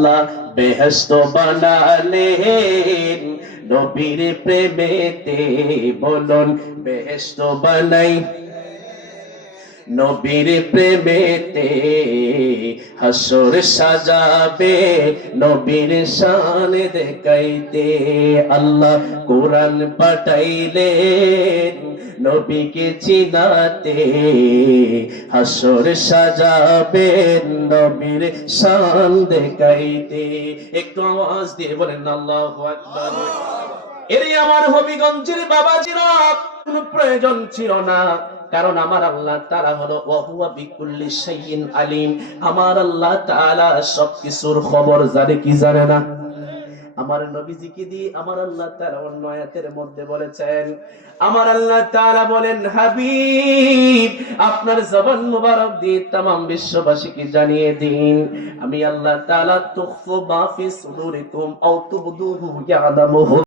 আল্লাহ বেহেশত বানালেন নবীর প্রেমেতে, বলুন বেহেশত বানাই নবীর প্রেমেতে, হাসর সাজাবে নবীর শান দেখাইতে। আল্লাহ কোরআন পাঠাইলেন নবীকে চিনাতে, হাসর সাজাবেন নবীর শান দেখাইতে। একটু আওয়াজ দিয়ে বলেন আল্লাহু আকবার। এর আমার হবিগঞ্জের বাবাজিরা কোনো প্রয়োজন ছিল না, কারণ আমার আল্লাহ তাআলা হলো ওয়া হুয়া বিকুল্লি শাইইন আলিম। আমার আল্লাহ তাআলা সবকিছুর খবর জানে, কি জানে না? আমার নবীজিকে দিয়ে আমার আল্লাহ তাআলা অন্য আয়াতের মধ্যে বলেছেন, আমার আল্লাহ তাআলা বলেন, হাবিব আপনার জবান মুবারক দিয়ে तमाम বিশ্ববাসীকে জানিয়ে দিন, আমি আল্লাহ তাআলা তুখফু মা ফি সুদুরিকুম আও তুবদুহু ইয়ালামুহু